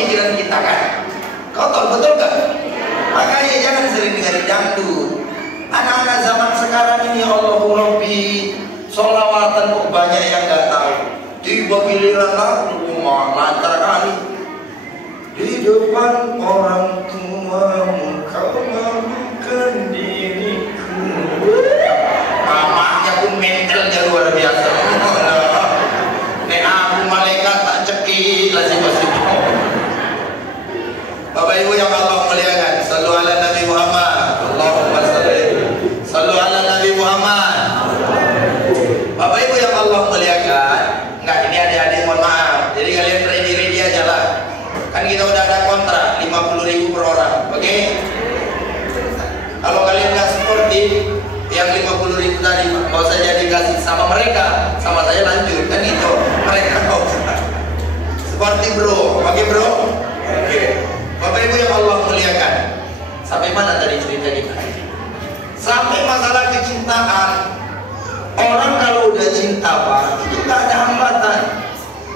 pemikiran kita kan? Kotor, betul nggak? Makanya jangan sering dengerin dangdut. Anak-anak zaman sekarang ini Allahu Rabbi, sholawatan kok banyak yang nggak tahu. Tiba giliran lagu lancar kali. Di depan orang tuamu kau malukan diriku. Mamanya pun mentalnya luar biasa. Nek aku malaikat tak cekik lah sih. Bapak Ibu yang Allah muliakan, sallu ala Nabi Muhammad. Allahumma sallu ala Nabi Muhammad. Bapak Ibu yang Allah muliakan, enggak, ini adik-adik mohon maaf. Jadi kalian ready aja lah. Kan kita udah ada kontrak 50.000 per orang, oke? Kalau kalian nggak sportif, yang 50.000 tadi mau saya dikasih sama mereka, sama saya lanjut kan gitu. Mereka kok sportif bro, oke bro? Oke. Bapak Ibu yang Allah muliakan, sampai mana tadi cerita kita? Sampai masalah kecintaan. Orang kalau udah cinta Pak, itu gak ada hambatan.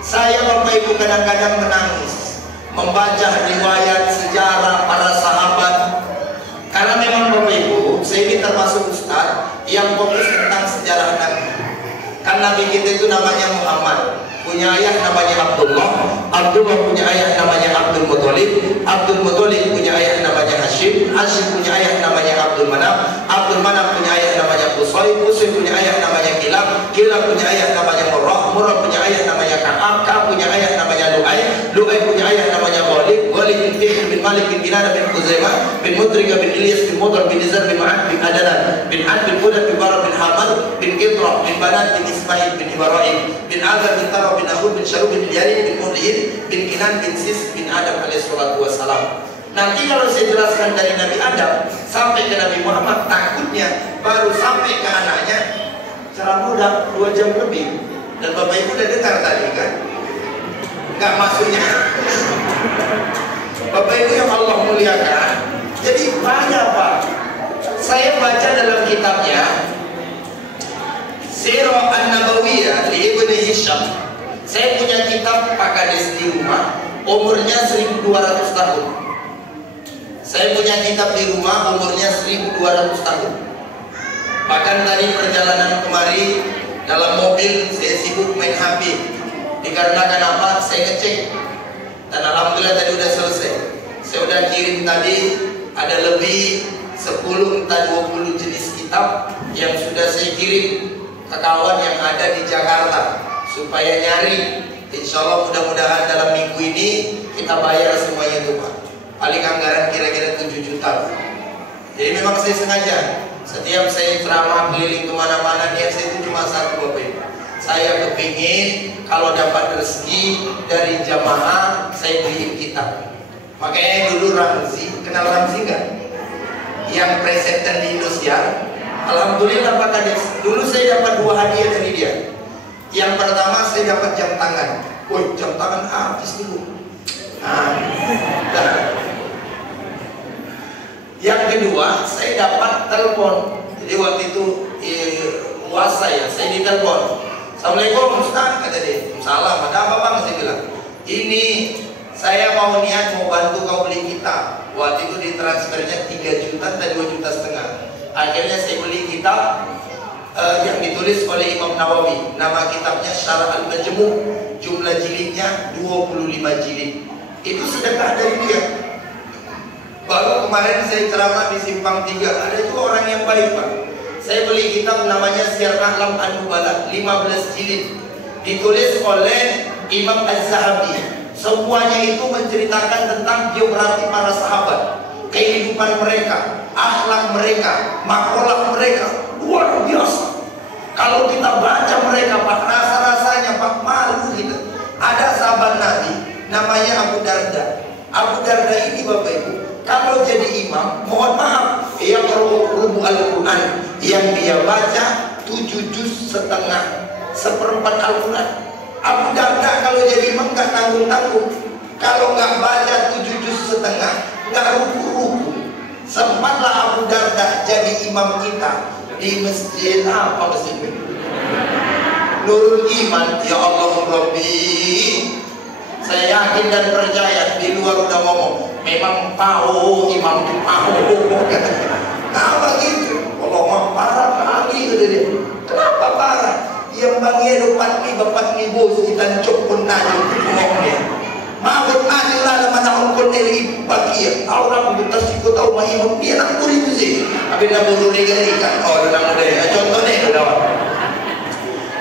Saya Bapak Ibu kadang-kadang menangis membaca riwayat sejarah para sahabat. Karena memang Bapak Ibu, saya ini termasuk ustaz yang fokus tentang sejarah Nabi. Kan Nabi kita itu namanya Muhammad, punya ayah namanya Abdullah, Abdullah punya ayah namanya Abdul Muthalib, Abdul Muthalib punya ayah namanya Hashim, Hashim punya ayah namanya Abdul Manaf, Abdul Manaf punya ayah namanya Qusay, Qusay punya ayah namanya Kilab, Kilab punya ayah namanya Murrah, Murrah punya ayah namanya Ka'ab, Ka'ab punya ayah namanya Lu'ay, Lu'ay punya ayah namanya Ghalib, Ghalib bin Fihr bin Malik bin Kinana bin Khuzaimah bin Mudrika bin Ilyas bin Mudar bin Nizar bin Ma'ad bin Adanan bin Ad bin Qudad bin Barab bin Hamad bin Qitra bin Banat bin Ismail bin Ibrahim bin Azar bin Tara bin Ahud bin Syarub bin Yarid bin Mudhid bin Kinan bin Sis bin Adam alaihi salatu wassalam. Nanti kalau saya jelaskan dari Nabi Adam sampai ke Nabi Muhammad, takutnya baru sampai ke anaknya ceramah udah 2 jam lebih. Dan Bapak Ibu udah dengar tadi kan? Enggak maksudnya. Bapak Ibu yang Allah muliakan, jadi banyak Pak. Saya baca dalam kitabnya Sirah An-Nabawiyah li Ibnu Hisham. Saya punya kitab Pak Kades di rumah, umurnya 1200 tahun. Saya punya kitab di rumah, umurnya 1200 tahun. Bahkan tadi perjalanan kemari dalam mobil saya sibuk main HP. Dikarenakan apa? Saya ngecek. Dan alhamdulillah tadi udah selesai. Saya udah kirim tadi ada lebih 10 entah 20 jenis kitab yang sudah saya kirim ke kawan yang ada di Jakarta supaya nyari. Insya Allah mudah-mudahan dalam minggu ini kita bayar semuanya itu Pak. Paling anggaran kira-kira 7 juta. Jadi memang saya sengaja setiap saya ceramah keliling kemana-mana, niat saya itu cuma satu Bapak Ibu. Saya kepingin kalau dapat rezeki dari jamaah saya beliin kitab. Makanya dulu Ramzi, kenal Ramzi nggak? Yang presenter di Indosiar. Alhamdulillah Pak Kades, dulu saya dapat 2 hadiah dari dia. Yang pertama saya dapat jam tangan. Woi, jam tangan artis dulu. Nah. Yang kedua saya dapat telepon. Jadi waktu itu puasa ya, saya ditelepon. Assalamualaikum Ustaz, kata dia. Salam, ada apa bang? Saya bilang, ini saya mau niat mau bantu kau beli kitab. Waktu itu ditransfernya 3 juta dan 2,5 juta. Akhirnya saya beli kitab yang ditulis oleh Imam Nawawi. Nama kitabnya Syarah Al-Majmu', jumlah jilidnya 25 jilid. Itu sedekah dari dia. Baru kemarin saya ceramah di Simpang 3, ada juga orang yang baik Pak. Saya beli kitab namanya Syiar A'lam An-Nubala, 15 jilid, ditulis oleh Imam Az-Zahabi. Semuanya itu menceritakan tentang biografi para sahabat, kehidupan mereka, akhlak mereka, makrolah mereka, luar biasa. Kalau kita baca mereka Pak, rasa-rasanya Pak malu gitu. Ada sahabat Nabi namanya Abu Darda. Abu Darda ini Bapak Ibu, kalau jadi imam, mohon maaf, yang rubu Al-Quran yang dia baca 7 juz setengah, 1/4 Al-Quran. Abu Darda kalau jadi imam nggak tanggung-tanggung. Kalau nggak baca 7 juz setengah, nggak ruku-ruku. Sempatlah Abu Darda jadi imam kita di masjid apa masjid? Nurul Iman. Ya Allah Rabbi, Saya yakin dan percaya di luar udah ngomong, memang pau imam itu pau. Apa gitu? Kalau mau parah kali itu dia. Kenapa parah? Yang bangnya dapat ni bapak ni bos kita cok pun nanya ngomongnya. Mabut mati lah mana orang nilai bagi orang betul sih tahu mah imam dia nak kulit sih. Tapi nak bodoh negeri kan? Oh dalam negeri. Contohnya itu dah.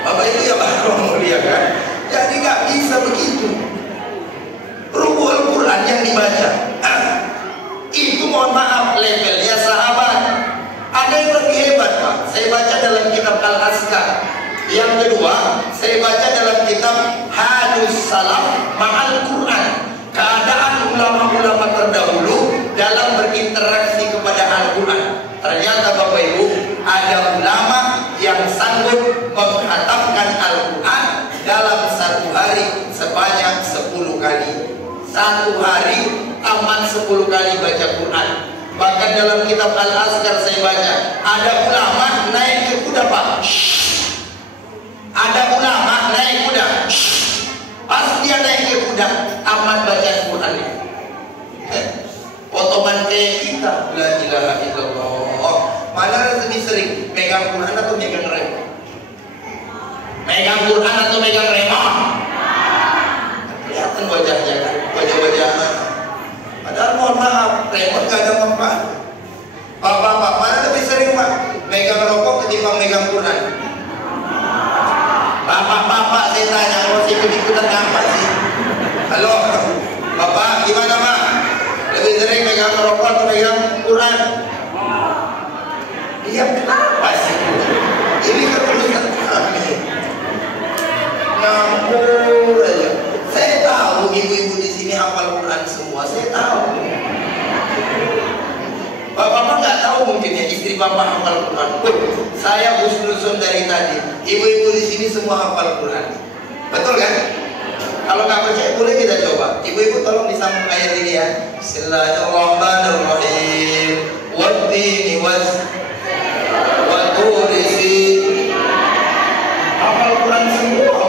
Bapak itu ya baru dia kan. Jadi nggak bisa begitu. Ruku Al-Quran yang dibaca. Itu mohon maaf levelnya sahabat. Ada yang lebih hebat Pak. Saya baca dalam kitab Al-Askar. Yang kedua, saya baca dalam kitab Hadus Salaf Ma'al Quran. Keadaan ulama-ulama terdahulu dalam berinteraksi kepada Al-Quran. Ternyata Bapak Ibu, ada ulama yang sanggup menghatamkan Al-Quran dalam satu hari sebanyak 10 kali. Satu hari tamat 10 kali baca Quran. Bahkan dalam kitab Al-Askar saya baca, ada ulama naik ke kuda Pak. Ada ulama naik kuda. Pas dia naik ke kuda, tamat baca Quran. Otoman kayak kita, la ilaha illallah. Mana lebih sering megang Quran atau megang rem? Megang Quran atau megang remote? Kelihatan wajahnya kan, wajah-wajah. Padahal mohon maaf, remote gak ada manfaat. Bapak-bapak, mana lebih sering Pak megang rokok ketimbang megang Quran? Bapak-bapak saya tanya, kalau saya ikut-ikutan apa sih? Halo, Bapak gimana Pak? Lebih sering megang rokok atau megang Quran? Iya kenapa sih? Ini kan urusan kami. Ngambur aja. Saya tahu ibu-ibu di sini hafal Quran semua. Saya tahu. Bapak-bapak nggak tahu mungkin ya istri bapak hafal Quran. Saya husnuzon dari tadi. Ibu-ibu di sini semua hafal Quran. Betul kan? Kalau nggak percaya boleh kita coba. Ibu-ibu tolong disambung ayat ini ya. Bismillahirrahmanirrahim. Wattini watturisi. Hafal Quran semua.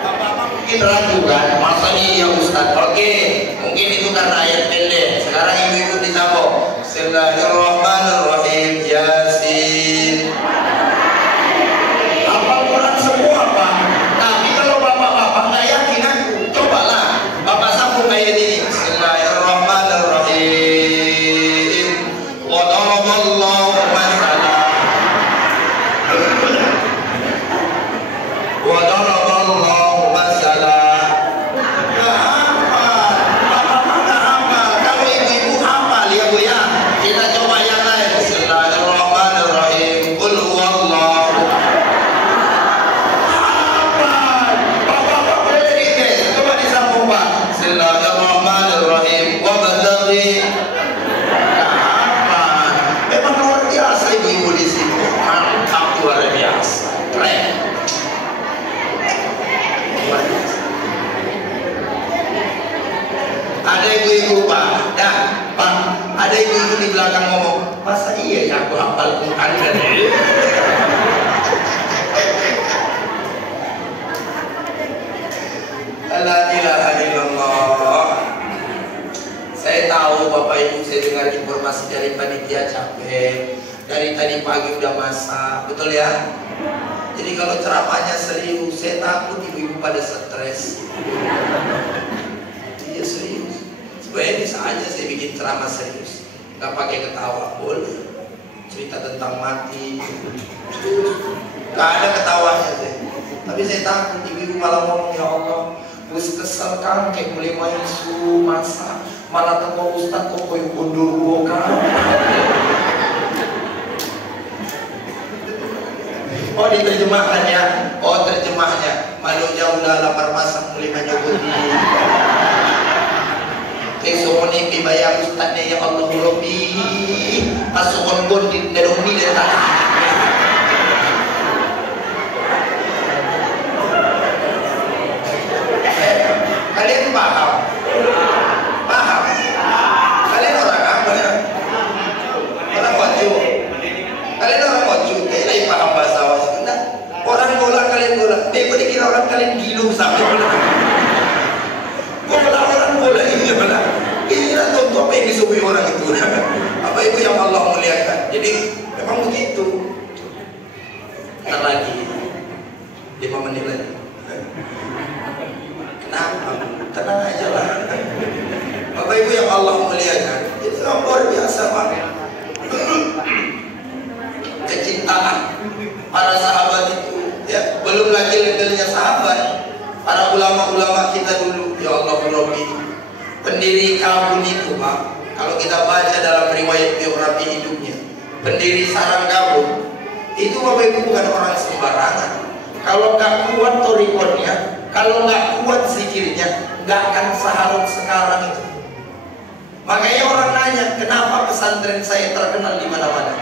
Bapak-bapak mungkin ragu kan? Masa iya Ustaz? Oke, mungkin itu karena ayat pendek. Sekarang ibu-ibu disambung. Bismillahirrahmanirrahim. Yasin. Hafal Quran semua Pak. Tapi kalau bapak-bapak nggak yakin aku, cobalah bapak sambung ayat ini. Bismillahirrahmanirrahim. Wa daraballahu masalan. Wa daraballahu masalan. Nggak hafal. Bapak-bapak nggak hafal. Kalau ibu-ibu hafal ya Bu ya. Kita coba yang lain. Bismillahirrahmanirrahim. Qul huwallahu. Hafal. Bapak-bapak boleh dikit. Coba disambung Pak. Bismillahirrahmanirrahim. Wabtaghi. Hafal. Memang luar biasa ibu-ibu di sini. Mantap, luar biasa. Keren. Luar biasa. Ada ibu-ibu Pak. Dah, Pak. Ada ibu-ibu di belakang ngomong, masa iya ya aku hafal Quran kan? La ilaha illallah. Saya tahu Bapak Ibu, saya dengar informasi dari panitia capek. Dari tadi pagi udah masak, betul ya? Jadi kalau ceramahnya serius, saya takut ibu-ibu pada stres. Iya serius. Sebenarnya bisa aja saya bikin ceramah serius. Gak pakai ketawa, boleh. Cerita tentang mati. Gak ada ketawanya deh. Tapi saya takut ibu-ibu malah ngomong, ya Allah, wis kesel kan kayak mulai main su masa malah teko Ustaz kok koyo undur boka. Oh diterjemahkan ya. Oh terjemahnya malunya udah lapar masak mulai menyebut kesomoni pibayang Ustaznya ya Allah Rabbi pasukon pun di dalam ni letak. Kalian paham? Paham? Kalian orang apa ya? Orang waju. Kalian orang waju. Kalian paham bahasa Sunda? Orang bola kalian bola. Dia dikira orang kalian gilu sampai Bapak Ibu yang Allah muliakan, itu luar biasa Pak. Kecintaan para sahabat itu, ya, belum lagi levelnya sahabat, para ulama-ulama kita dulu, ya Allah Rabbi. Pendiri Kabun itu Pak, kalau kita baca dalam riwayat biografi hidupnya, pendiri Sarang Kabun itu Bapak Ibu bukan orang sembarangan. Kalau nggak kuat torikonnya, kalau nggak kuat zikirnya, nggak akan seharus sekarang itu. Makanya orang nanya, kenapa pesantren saya terkenal di mana-mana?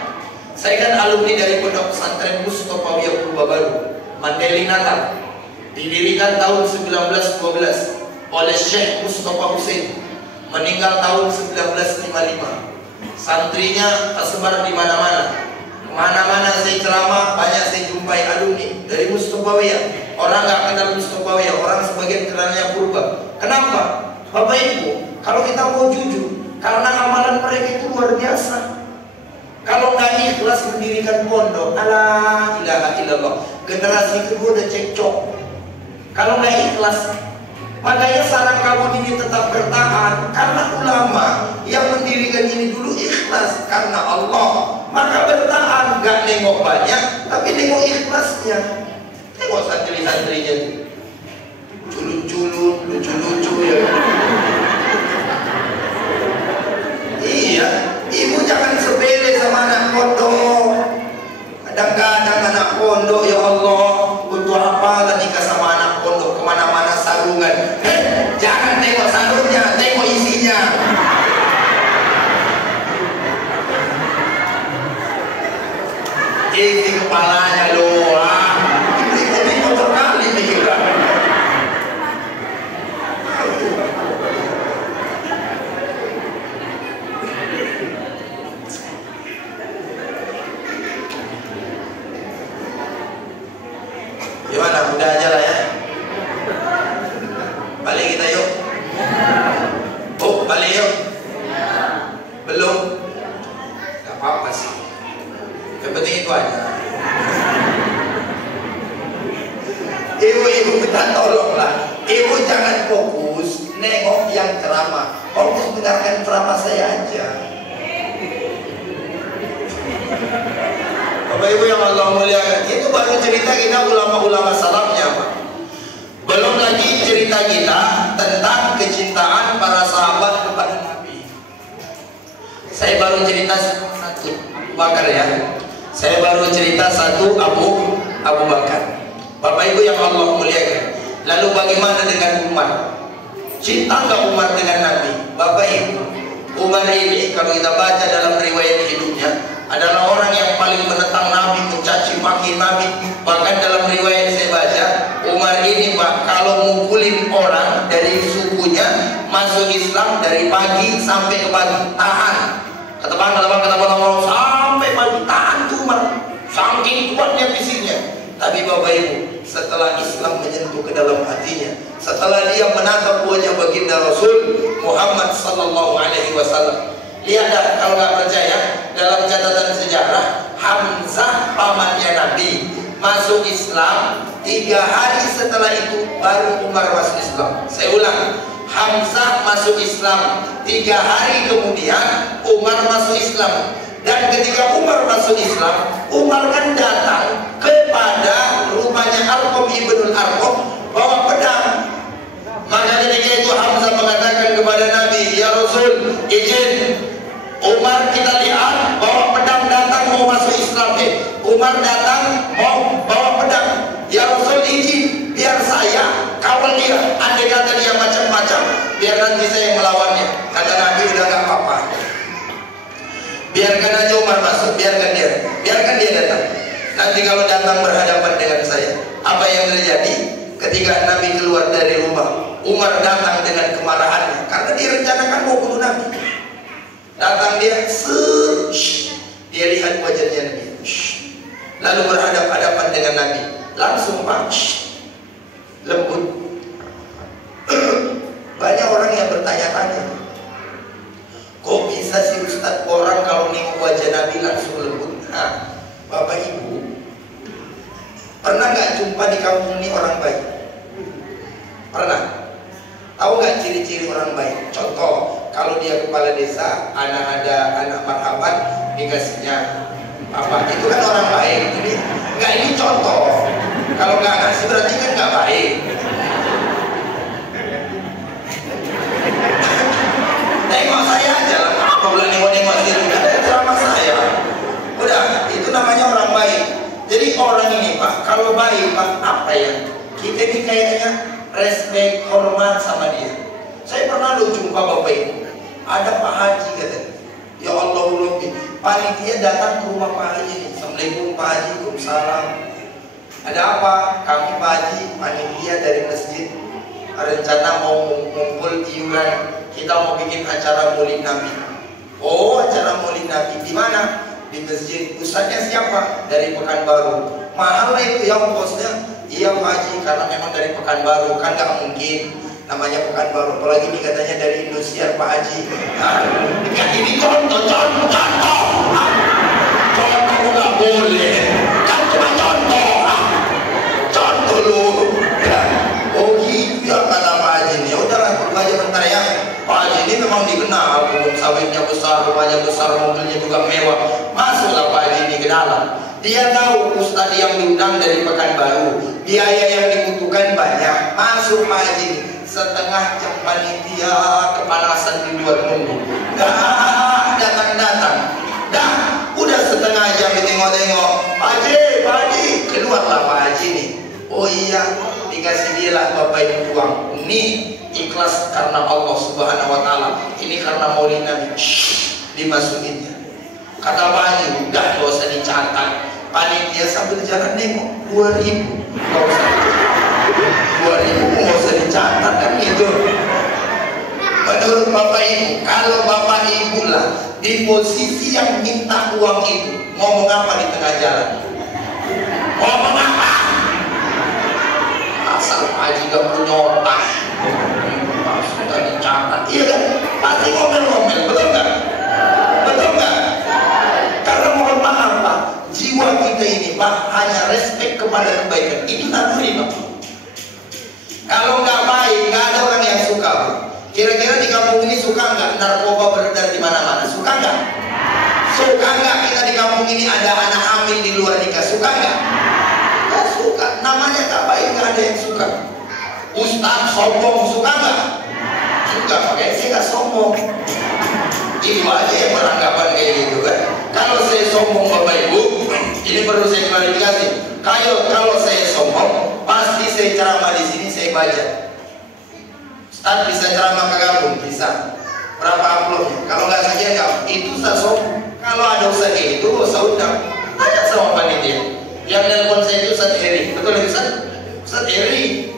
Saya kan alumni dari Pondok Pesantren Mustofawiyah Purba Baru, Mandailing Natal, didirikan tahun 1912 oleh Syekh Mustafa Hussein, meninggal tahun 1955. Santrinya tersebar di mana-mana. Kemana-mana saya ceramah, banyak saya jumpai alumni dari Mustofawiyah. Orang nggak kenal Mustofawiyah, orang sebagian kenalnya Purba. Kenapa? Bapak Ibu, kalau kita mau jujur, karena amalan mereka itu luar biasa. Kalau nggak ikhlas mendirikan pondok, ala ilaha illallah, generasi kedua udah cekcok. Kalau nggak ikhlas, makanya Sarang Kabun ini tetap bertahan karena ulama yang mendirikan ini dulu ikhlas karena Allah, maka bertahan. Nggak nengok banyak, tapi nengok ikhlasnya. Tengok santri-santrinya, culun-culun, lucu-lucu ya. Iya, ibu jangan sepele sama anak pondok. Kadang-kadang anak pondok, ya Allah, untuk apa nikah sama anak pondok, kemana-mana sarungan. Jangan tengok sarungnya, tengok isinya. Isi kepalanya loh, ibu-ibu terkali pikiran. Gimana? Udah aja lah ya. Balik kita yuk. Oh, balik yuk. Belum? Gak apa-apa sih. Yang penting itu aja. Ibu-ibu minta tolonglah. Ibu jangan fokus nengok yang ceramah. Fokus dengarkan ceramah saya aja. Bapak Ibu yang Allah muliakan, itu baru cerita kita ulama-ulama salafnya Pak. Belum lagi cerita kita tentang kecintaan para sahabat kepada Nabi. Saya baru cerita satu Bakar ya. Saya baru cerita satu Abu Bakar. Bapak Ibu yang Allah muliakan. Lalu bagaimana dengan Umar? Cinta nggak Umar dengan Nabi? Bapak Ibu, Umar ini kalau kita baca dalam riwayat hidupnya adalah orang yang paling menentang Nabi, mencaci maki Nabi. Bahkan dalam riwayat saya baca, Umar ini Pak, kalau mukulin orang dari sukunya masuk Islam dari pagi sampai ke pagi, tahan. Kata bang, sampai pagi tahan tuh Umar. Saking kuatnya fisiknya. Tapi Bapak Ibu, setelah Islam menyentuh ke dalam hatinya, setelah dia menatap wajah baginda Rasul Muhammad sallallahu alaihi wasallam, lihat dah kalau nggak percaya, dalam catatan sejarah, Hamzah pamannya Nabi masuk Islam 3 hari setelah itu baru Umar masuk Islam. Saya ulang, Hamzah masuk Islam 3 hari kemudian Umar masuk Islam. Dan ketika Umar masuk Islam, Umar kan datang kepada rumahnya Arqam ibnul Arqam bawa pedang. Maka ketika itu Hamzah mengatakan kepada Nabi, ya Rasul, izin. Umar kita lihat bawa pedang datang mau masuk Islam. Umar datang mau bawa pedang. Ya Rasul izin, biar saya kawal dia. Andai kata dia macam-macam, biar nanti saya yang melawannya. Kata Nabi, udah gak apa-apa. Biarkan aja Umar masuk, biarkan dia datang. Nanti kalau datang berhadapan dengan saya, apa yang terjadi? Ketika Nabi keluar dari rumah, Umar datang dengan kemarahannya karena direncanakan mau bunuh Nabi. Datang dia, dia lihat wajahnya Nabi, lalu berhadapan-hadapan dengan Nabi, langsung Pak, lembut. Banyak orang yang bertanya-tanya, kok bisa sih Ustaz orang kalau nengok wajah Nabi langsung lembut? Nah, Bapak Ibu, pernah nggak jumpa di kampung ini orang baik? Pernah? Tahu nggak ciri-ciri orang baik? Contoh, kalau dia kepala desa, ada anak marhaban dikasihnya apa? Itu kan orang baik. Jadi enggak, ini contoh. Kalau nggak ngasih berarti kan nggak baik. Tengok saya aja lah, apa boleh nengok-nengok gitu, ada ceramah saya. Udah, itu namanya orang baik. Jadi orang ini Pak, kalau baik Pak, apa ya? Kita ini kayaknya respect, hormat sama dia. Saya pernah lu jumpa Bapak Ibu, ada Pak Haji katanya. Ya Allah, panitia datang ke rumah Pak Haji nih. Assalamualaikum Pak Haji, waalaikumsalam. Ada apa? Kami Pak Haji, panitia dari masjid, rencana mau ngumpul iuran. Kita mau bikin acara Maulid Nabi. Oh, acara Maulid Nabi di mana? Di masjid. Pusatnya siapa? Dari Pekanbaru. Mahal lah itu ya ongkosnya. Iya Pak Haji, karena memang dari Pekanbaru kan nggak mungkin. Namanya Pekanbaru. Apalagi ini katanya dari Indosiar Pak Haji. Nah, ini contoh. Contoh nggak boleh. Kan cuma contoh. Contoh lu. Oh gitu ya kata Pak Haji ini. Udahlah, tunggu aja bentar ya. Pak Haji ini memang dikenal, kebun sawitnya besar, rumahnya besar, mobilnya juga mewah. Masuklah Pak Haji ini ke dalam. Dia tahu ustadz yang diundang dari Pekanbaru, biaya yang dibutuhkan banyak. Masuk Pak Haji, setengah jam panitia kepanasan di luar nunggu. Datang. Dah, udah setengah jam ditengok-tengok. Pak Haji, keluarlah Pak Haji ini. Oh iya, dikasih dia lah Bapak Ibu uang. Ini ikhlas karena Allah Subhanahu wa Ta'ala. Ini karena Maulid Nabi. Dimasukinnya. Kata Pak Haji, udah gak usah dicatat. Panitia sambil jalan nengok 2.000. Gak usah dicatat. 2.000 gak usah dicatat kan gitu. Menurut Bapak Ibu, kalau Bapak Ibu lah di posisi yang minta uang itu, ngomong apa di tengah jalan? Ngomong apa? Asal Pak Haji gak punya otak. Sudah dicatat, iya kan? Pasti ngomel-ngomel, betul nggak? Betul nggak? Karena mohon maaf Pak, jiwa kita ini Pak hanya respect kepada kebaikan. Itu naluri Pak. Kalau nggak baik, nggak ada orang yang suka Pak. Kira-kira di kampung ini suka nggak narkoba beredar di mana-mana? Suka nggak? Suka nggak kita di kampung ini ada anak hamil di luar nikah? Suka nggak? Nggak suka. Namanya tak baik, nggak ada yang suka. Ustaz sombong, suka nggak? Suka, makanya saya nggak sombong. Itu aja yang beranggapan kayak gitu kan. Kalau saya sombong Bapak Ibu, ini perlu saya klarifikasi. Kalau saya sombong, pasti saya ceramah di sini, saya baca. Ustaz bisa ceramah ke kampung? Bisa. Berapa amplopnya? Kalau nggak saja nggak, itu saya sombong. Kalau ada usaha itu, saya undang. Tanya sama panitia. Yang nelpon saya itu Ustaz Eri, betul ya Ustaz? Ustaz Eri.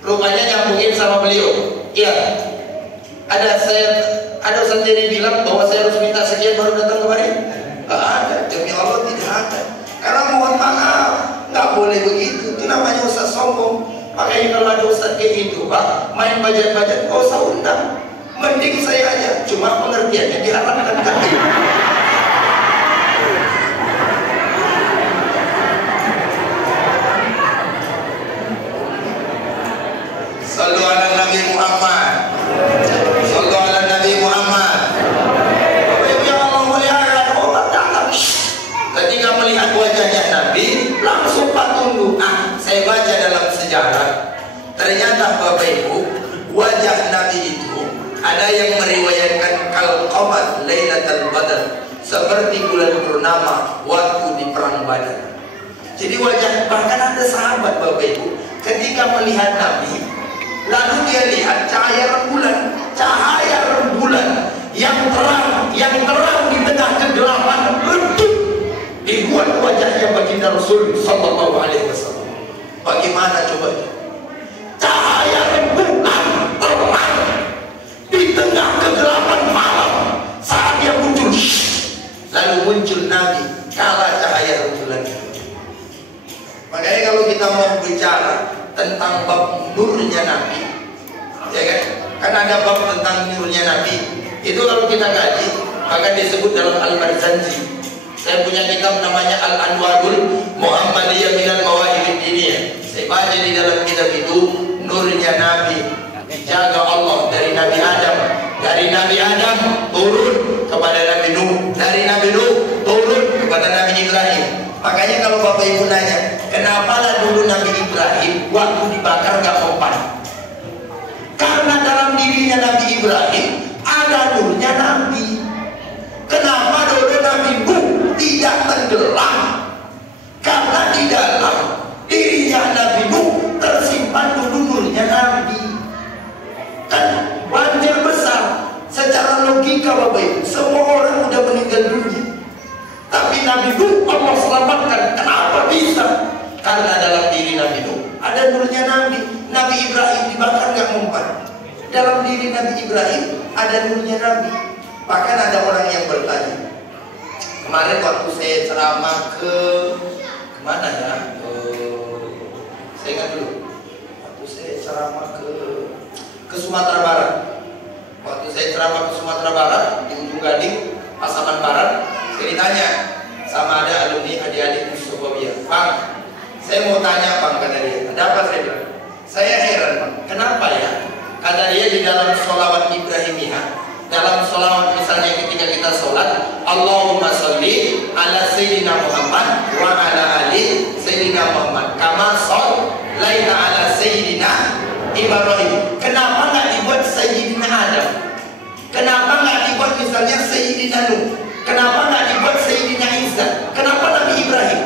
Rupanya nyambungin sama beliau. Iya. Ada Ustaz Eri bilang bahwa saya harus minta sekian baru datang kemari. Nggak ada, demi Allah tidak ada. Karena mohon maaf, nggak boleh begitu. Itu namanya Ustaz sombong. Makanya kalau ada Ustaz kayak gitu Pak, main bajat-bajat, nggak usah undang. Mending saya aja, cuma pengertiannya diharapkan kan. Sallu ala Nabi Muhammad. Sallu ala Nabi Muhammad. Bapak Ibu yang Allah muliakan, Allah datang. Ketika melihat wajahnya Nabi, langsung Pak tunggu. Saya baca dalam sejarah. Ternyata Bapak Ibu, wajah Nabi itu ada yang meriwayatkan kal qamar lailatul badar, seperti bulan purnama waktu di perang Badar. Jadi wajah, bahkan ada sahabat Bapak Ibu ketika melihat Nabi, lalu dia lihat cahaya rembulan yang terang di tengah kegelapan, redup dibuat wajahnya baginda Rasul sallallahu alaihi wasallam. Bagaimana coba itu? Cahaya rembulan terang di tengah kegelapan malam, saat dia muncul, lalu muncul Nabi kala cahaya rembulan. Makanya kalau kita mau bicara tentang bab nurnya Nabi, ya kan ada bab tentang nurnya Nabi. Itu kalau kita kaji, bahkan disebut dalam Al-Barzanji. Saya punya kitab namanya Al-Anwarul Muhammadiyah Minal Mawahibid Diniyah. Saya baca di dalam kitab itu, nurnya Nabi dijaga Allah dari Nabi Adam, dari Dari Nabi Adam turun kepada Nabi Nuh, dari Nabi Nuh turun kepada Nabi Ibrahim. Makanya kalau Bapak Ibu nanya, kenapa lah dulu Nabi Ibrahim waktu dibakar gak mempan? Karena dalam dirinya Nabi Ibrahim ada nurnya Nabi. Kenapa dulu Nabi Nuh tidak tenggelam? Karena di dalam dirinya Nabi Nuh tersimpan dulu nurnya Nabi. Kan wajar besar secara logika Bapak Ibu, semua orang udah meninggal dunia, tapi Nabi Nuh Allah selamatkan. Kenapa bisa? Karena dalam diri Nabi Nuh ada nurnya Nabi. Nabi Ibrahim dibakar gak mempan, dalam diri Nabi Ibrahim ada nurnya Nabi. Bahkan ada orang yang bertanya, kemarin waktu saya ceramah ke mana ya? Saya ingat dulu, waktu saya ceramah ke Sumatera Barat. Waktu saya ceramah ke Sumatera Barat di Ujung Gading, Pasaman Barat, saya ditanya sama ada alumni adik-adik Mustafa, Bang, saya mau tanya Bang, kata dia. Ada apa? Saya bilang, saya heran Bang, kenapa ya? Kata dia di dalam sholawat Ibrahimiyah, dalam sholawat misalnya ketika kita sholat, Allahumma sholli ala Sayyidina Muhammad wa ala ali Sayyidina Muhammad kama shollaita ala Sayyidina Ibrahim. Kenapa nggak dibuat Sayyidina Adam? Kenapa nggak dibuat misalnya Sayyidina Nuh? Kenapa nggak dibuat Sayyidina Isa? Kenapa Nabi Ibrahim?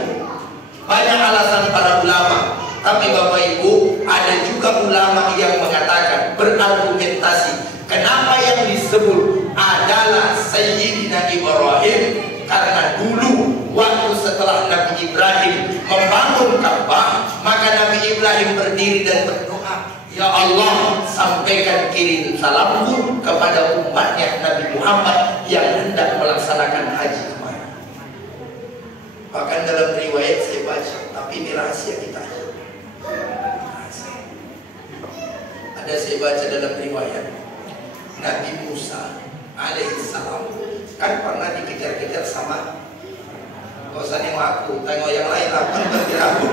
Banyak alasan para ulama. Tapi Bapak Ibu, ada juga ulama yang mengatakan, berargumentasi, kenapa yang disebut adalah Sayyidina Ibrahim? Karena dulu waktu setelah Nabi Ibrahim membangun Ka'bah, maka Nabi Ibrahim berdiri dan berdoa, ya Allah, sampaikan kirim salamku kepada umatnya Nabi Muhammad yang hendak melaksanakan haji kemarin. Bahkan dalam riwayat saya baca, tapi ini rahasia kita aja. Ada saya baca dalam riwayat, Nabi Musa alaihissalam kan pernah dikejar-kejar sama, gak usah nengok aku, tengok yang lain, apa ngerti aku.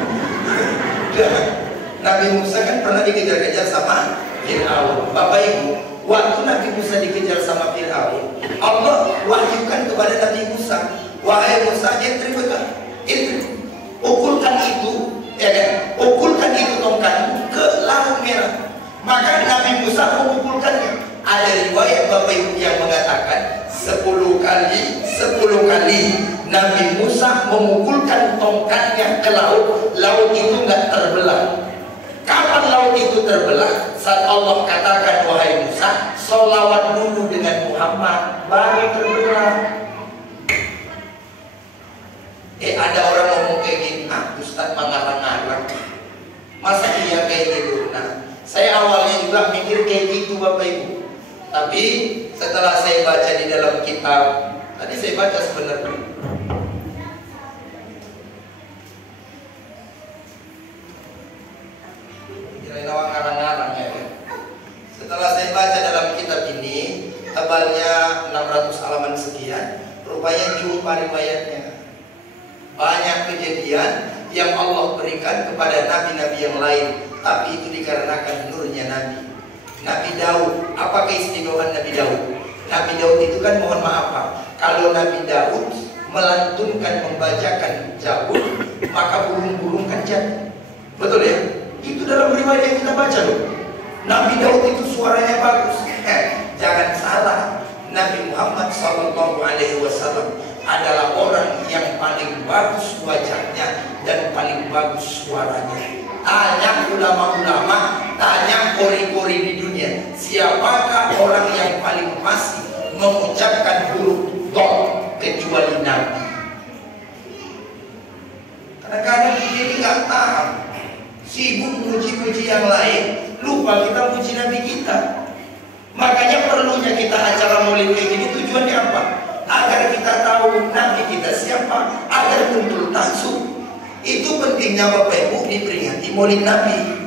Nabi Musa kan pernah dikejar-kejar sama Fir'aun. Bapak Ibu, waktu Nabi Musa dikejar sama Fir'aun, Allah wahyukan kepada Nabi Musa, wahai Musa, ukulkan itu, ya kan? Ukulkan itu tongkatmu ke laut merah. Maka Nabi Musa mengumpulkannya. Ada riwayat Bapak Ibu yang mengatakan 10 kali Nabi Musa memukulkan tongkatnya ke laut. Laut itu nggak terbelah. Kapan laut itu terbelah? Saat Allah katakan, wahai Musa, sholawat dulu dengan Muhammad, baru terbelah. Ada orang ngomong kayak gini, Ustaz mengarang-arang. Masa iya kayak gitu? Nah, saya awalnya juga mikir kayak gitu Bapak Ibu. Tapi setelah saya baca di dalam kitab, tadi saya baca sebenarnya, kirain awak ngarang-ngarang ya. Setelah saya baca dalam kitab ini, tebalnya 600 halaman sekian, rupanya jumpa riwayatnya. Banyak kejadian yang Allah berikan kepada nabi-nabi yang lain, tapi itu dikarenakan nurnya Nabi. Nabi Daud, apa keistimewaan Nabi Daud? Nabi Daud itu kan, mohon maaf Pak, kalau Nabi Daud melantunkan, membacakan Zabur, maka burung-burung kan jatuh. Betul ya? Itu dalam riwayat yang kita baca loh. Nabi Daud itu suaranya bagus. Jangan salah, Nabi Muhammad SAW adalah orang yang paling bagus wajahnya dan paling bagus suaranya. Tanya ulama-ulama, tanya kori-kori di dunia, siapakah orang yang paling fasih mengucapkan huruf dot kecuali Nabi? Kadang-kadang kita nggak tahu, sibuk muji-muji yang lain, lupa kita muji Nabi kita. Makanya perlunya kita acara maulid kayak gini, tujuannya apa? Agar kita tahu Nabi kita siapa, agar muncul taksub. Itu pentingnya Bapak Ibu diperingati maulid Nabi.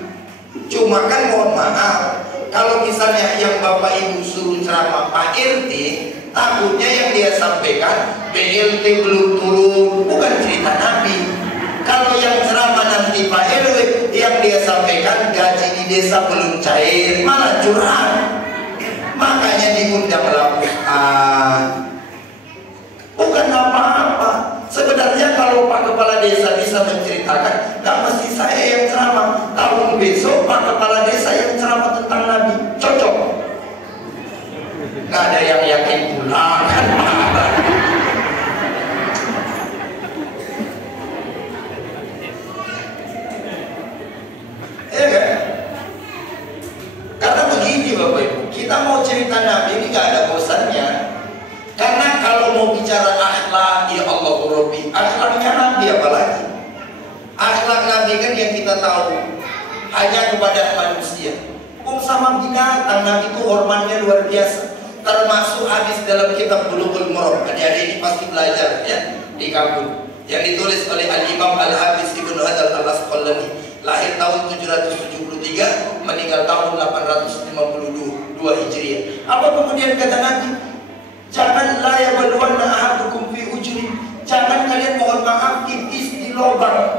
Cuma kan mohon maaf, kalau misalnya yang Bapak Ibu suruh ceramah Pak RT, takutnya yang dia sampaikan BLT belum turun, bukan cerita Nabi. Kalau yang ceramah nanti Pak RW, yang dia sampaikan gaji di desa belum cair, malah curhat. Makanya diundanglah Ustaz. Bukan apa-apa. Sebenarnya kalau Pak Kepala Desa bisa menceritakan, nggak mesti saya yang ceramah. Tahun besok Pak Kepala Desa yang ceramah tentang Nabi. Cocok. Nggak ada yang yakin pula kan. Ya kan? Karena begini Bapak Ibu, kita mau cerita Nabi ini nggak ada bosannya. Karena kalau mau bicara akhlak, ya Allah Rabbi, akhlaknya Nabi apalagi? Akhlak Nabi kan yang kita tahu hanya kepada manusia. Sama binatang, Nabi itu hormatnya luar biasa. Termasuk hadis dalam kitab Bulughul Maram. Adik-adik ini pasti belajar ya di kampung. Yang ditulis oleh Al-Imam Al-Hafiz Ibnu Hajar Al-Asqalani. Lahir tahun 773, meninggal tahun 852 Hijriah. Apa kemudian kata Nabi? Jangan la yabluwanna ahadukum fi ujri. Jangan kalian mohon maaf tipis di lubang.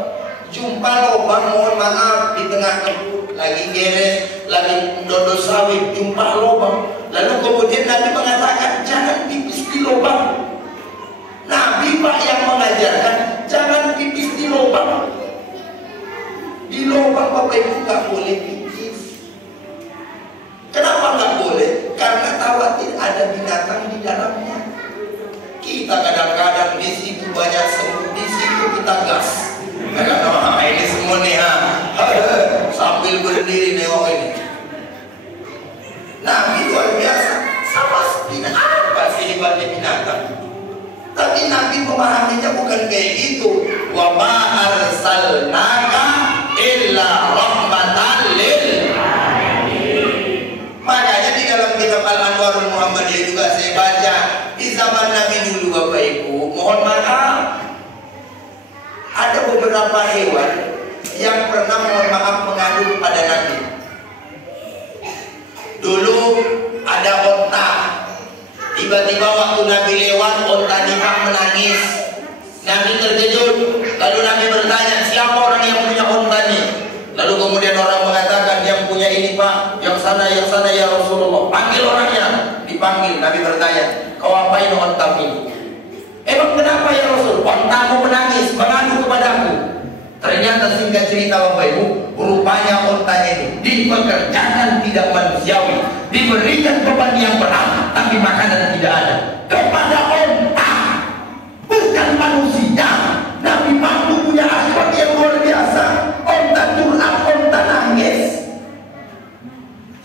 Jumpa lubang mohon maaf di tengah kebun, lagi geres, lagi dodo sawit, jumpa lubang. Lalu kemudian Nabi mengatakan jangan tipis di lubang. Nabi Pak yang mengajarkan jangan tipis di lubang. Di lubang Bapak Ibu nggak boleh tipis. Kenapa nggak boleh? Karena khawatir ada binatang di dalamnya. Kita kadang-kadang di situ banyak semut, di situ kita gas. Kadang-kadang ini semua nih sambil berdiri nengok ini. Nabi luar biasa. Sama binatang apa sih hebatnya binatang? Tapi Nabi memahaminya bukan kayak gitu. Wa ma arsalnaka illa rahmatan lil. Makanya di dalam kitab Al-Anwarul Muhammadiyah juga saya baca di zaman Nabi dulu Bapak Ibu, mohon maaf, ada beberapa hewan yang pernah mohon maaf mengadu pada Nabi. Dulu ada onta, tiba-tiba waktu Nabi lewat onta Pak menangis. Nabi terkejut, lalu Nabi bertanya siapa orang yang punya onta ini? Lalu kemudian orang mengatakan yang punya ini Pak, yang sana ya Rasulullah. Panggil orangnya, dipanggil. Nabi bertanya, kau apain ontam ini? Emang kenapa ya Rasul? Ontamu menangis, mengadu kepadaku. Ternyata singkat cerita Bapak Ibu, rupanya ontanya ini dipekerjakan tidak manusiawi, diberikan beban yang berat, tapi makanan tidak ada. Kepada onta, bukan manusia. Nabi mampu punya akhlak yang luar biasa. Onta curhat, onta nangis.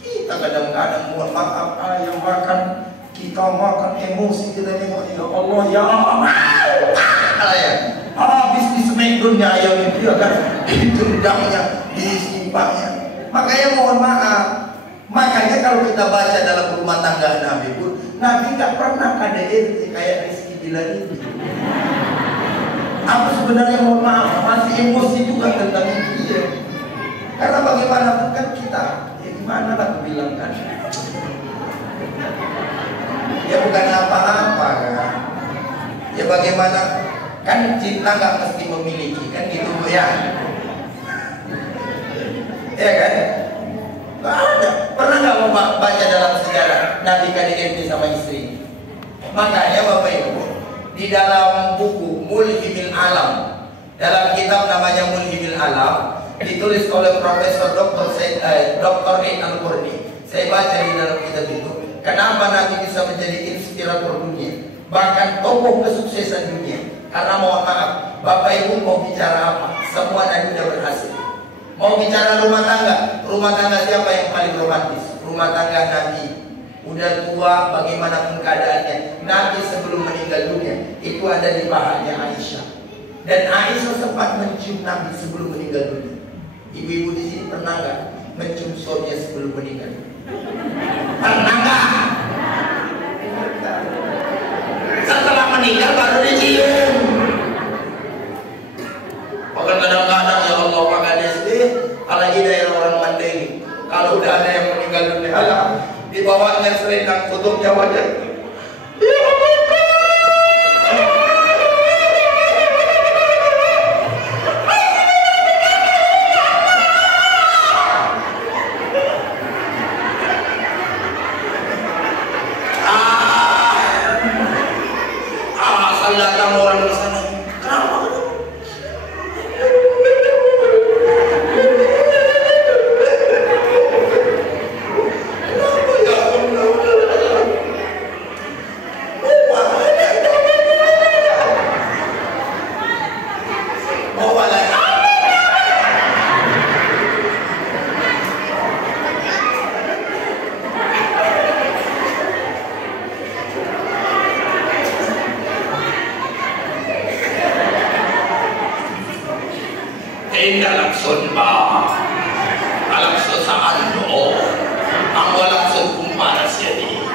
Kita kadang-kadang mohon maaf, yang makan kita makan emosi, kita nengok ya Allah ya Allah. Habis di smackdownnya ayam itu ya kan, ditendangnya, disimpangnya. Makanya mohon maaf. Makanya kalau kita baca dalam rumah tangga Nabi pun, Nabi nggak pernah KDRT kayak Rizky Bilar itu. Apa sebenarnya mohon maaf masih emosi juga tentang dia. Karena bagaimanapun kan kita, ya gimana lah aku bilang kan, ya bukan apa-apa kan. Ya bagaimana kan cinta nggak mesti memiliki kan gitu ya. Ya kan? Nggak ada. Pernah nggak mau baca dalam sejarah Nabi KDRT sama istri? Makanya Bapak Ibu, di dalam buku Mulhimil Alam, dalam kitab namanya Mulhimil Alam, ditulis oleh Profesor Dr. Ain Al-Qurni. Saya baca di dalam kitab itu, kenapa Nabi bisa menjadi inspirator dunia, bahkan tokoh kesuksesan dunia. Karena mohon maaf, Bapak Ibu mau bicara apa? Semua Nabi sudah berhasil. Mau bicara rumah tangga siapa yang paling romantis? Rumah tangga Nabi. Udah tua, bagaimanapun keadaannya, Nabi sebelum meninggal dunia itu ada di pahanya Aisyah. Dan Aisyah sempat mencium Nabi sebelum meninggal dunia. Ibu-ibu di sini pernah nggak mencium suaminya sebelum meninggal? Pernah nggak? Setelah meninggal baru dicium. Bahkan kadang-kadang ya Allah Pak Kades, apalagi daerah orang Mandailing, kalau udah ada yang meninggal dunia, dibawanya selendang tutupnya wajah. Sekali datang orang ke sana, kenapa? Dalam sunbah alam sesaan do angwalang sekumpar sedi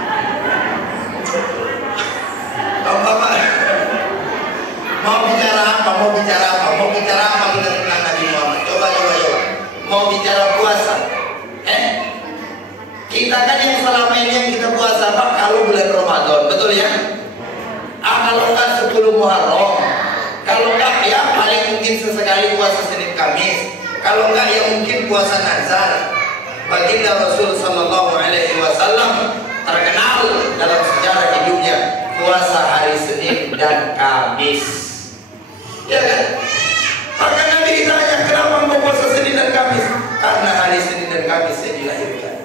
Bapak mau bicara apa kita tentang Nabi Muhammad. Coba mau bicara puasa. Kita kan yang selama ini yang kita puasa Pak kalau bulan Ramadan, betul ya? Kalau nggak 10 Muharram, kalau nggak ya paling mungkin sesekali puasa Senin Kamis, kalau nggak ya mungkin puasa Nazar. Baginda Rasul Sallallahu Alaihi Wasallam terkenal dalam sejarah hidupnya puasa hari Senin dan Kamis, ya kan? Maka Nabi ditanya, kenapa mau puasa Senin dan Kamis? Karena hari Senin dan Kamis saya dilahirkan.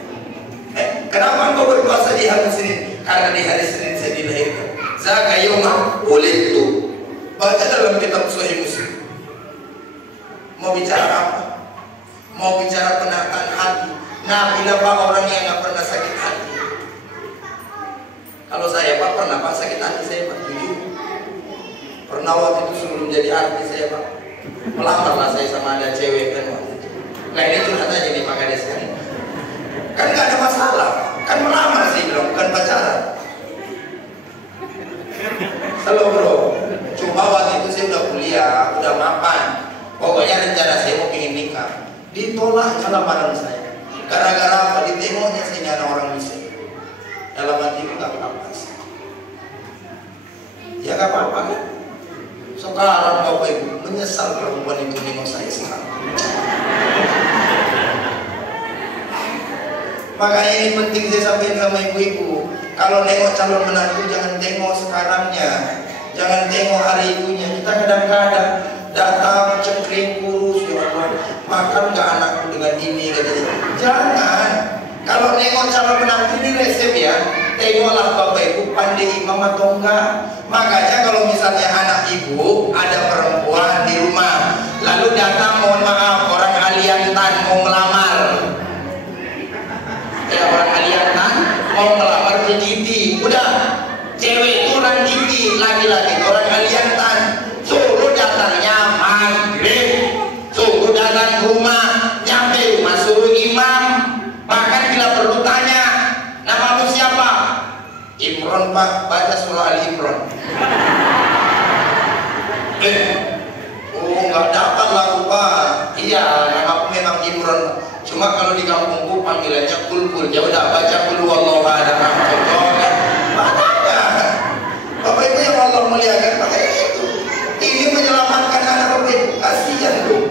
Kenapa engkau berpuasa di hari Senin? Karena di hari Senin saya dilahirkan. Zaka yawma wulidtu. Baca dalam kitab Sahih Muslim. Mau bicara apa? Mau bicara penataan hati. Nah, bila Pak orang yang nggak pernah sakit hati. Kalau saya Pak pernah Pak sakit hati saya Pak, jujur. Pernah waktu itu sebelum jadi artis saya Pak, melamar lah saya sama ada cewek kan waktu itu. Nah ini curhat aja nih Pak Kades kan. Kan nggak ada masalah, kan melamar sih bilang bukan pacaran. Halo bro, cuma waktu itu saya udah kuliah, udah mapan. Pokoknya rencana saya mau pengen nikah. Ditolak lamaran saya. Gara-gara apa? Ditengoknya saya nyana orang miskin. Dalam hati itu gak apa-apa sih. Ya gak apa-apa kan? Sekarang Bapak Ibu menyesal perempuan itu nengok saya sekarang. Makanya ini penting saya sampaikan sama ibu-ibu. Kalau nengok calon menantu jangan tengok sekarangnya, jangan tengok hari itunya. Kita kadang-kadang datang cengkring kurus, ya Allah, makan nggak anakku dengan ini katanya. Jangan. Kalau nengok calon menantu ini resep ya, tengoklah Bapak Ibu pandai imam atau enggak. Makanya kalau misalnya anak ibu ada perempuan di rumah, lalu datang mohon maaf orang aliantan mau melamar. Ya orang aliantan mau melamar ke Didi, udah cewek itu orang Didi, laki-laki orang aliantan, suruh datangnya maghrib, suruh datang rumah, nyampe rumah suruh imam, bahkan bila perlu tanya namamu siapa? Imron Pak, baca surah Al-Imron. Oh nggak dapat lagu Pak. Iya, namaku memang Imron. Cuma kalau di kampungku panggilannya Kulkul. Ya udah baca Kul wallahu ahad. Mana? Bapak Ibu yang Allah muliakan, makanya itu. Ini menyelamatkan anak Bapak Ibu. Kasihan tuh.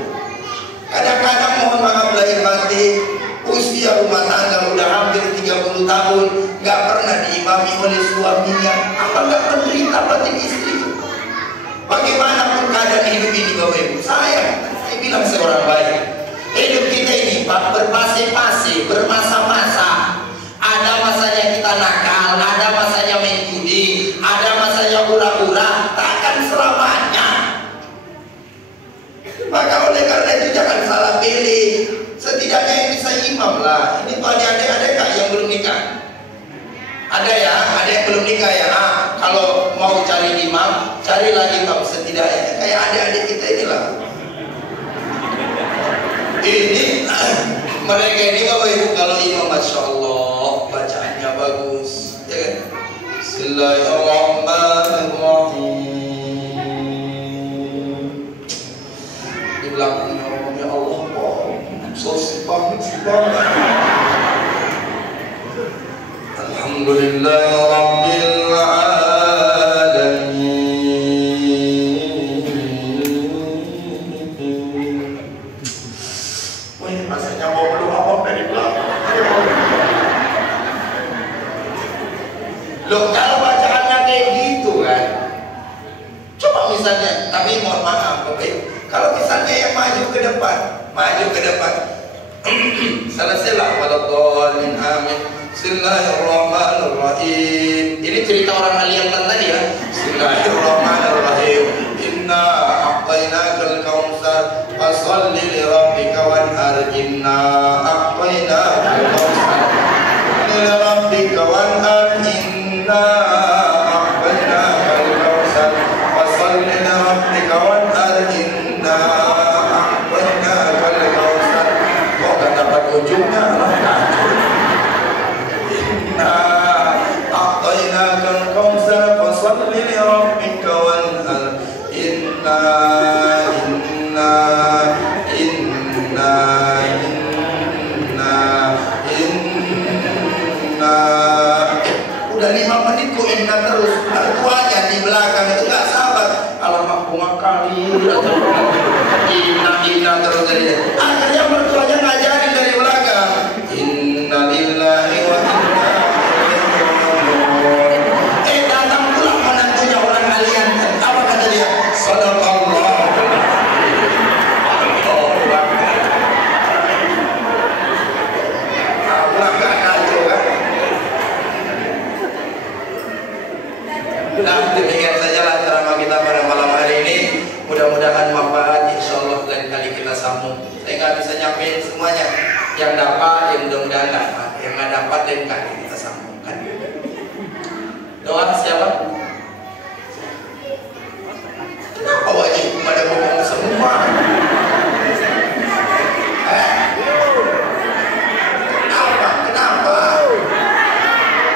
Kadang-kadang mohon maaf lahir batin, usia rumah tangga udah hampir 30 tahun, nggak pernah diimami oleh suaminya. Apa nggak menderita batin istri? Bagaimanapun keadaan hidup ini Bapak Ibu, saya bilang seorang baik. Hidup kita ini Pak berpase-pase, bermasa-masa. Ada masanya kita nakal, ada masanya main judi, ada masanya hura-hura, takkan selamanya. Maka oleh karena itu jangan salah pilih. Setidaknya yang bisa imam lah. Ini tuh adik-adik ada nggak yang belum nikah? Ada ya, ada yang belum nikah ya. Nah, kalau mau cari imam, cari lagi imam setidaknya kayak adik-adik kita inilah. Ini mereka ini Bapak Ibu kalau imam Masya Allah bacaannya bagus, ya kan? Bismillahirrahmanirrahim. Di belakangnya ya Allah Pak, sosibah. Alhamdulillahirabbil alamin. Rasanya mau belum dari belakang. Loh kalau bacaannya kayak gitu kan, Coba misalnya, tapi mohon maaf, Bapak, kalau misalnya yang maju ke depan, selesailah waladhdallin amin. Bismillahirrahmanirrahim. Ini cerita orang aliyah tadi ya. Bismillahirrahmanirrahim. Inna a'tainakal kautsar fasholli li rabbika wanhar. Inna a'tainakal kautsar li rabbika wanhar. Inna a'tainakal kautsar fasholli li rabbika wanhar. Inna a'tainakal kautsar. Kok gak dapat ujungnya? A'tainakal kautsar fasholli li rabbika wanhar. Udah 5 menit kok inna terus. Tuanya di belakang itu gak sabar. Alamak bunga kali. Inna terus dari dia. Akhirnya mertuanya ngajarin dari belakang. Inna lillahi wa inna ilaihi raji'un. Datang pula menantunya orang kalian. Apa kata dia? Sadaqallah. Nah, demikian sajalah ceramah kita pada malam hari ini. Mudah-mudahan manfaat, insyaallah lain kali kita sambung. Saya nggak bisa nyampein semuanya. Yang dapat, yang mudah-mudahan dapat. Yang nggak dapat, lain kali kita sambungkan. Doa siapa? Kenapa wajib pada ngomong semua? Kenapa?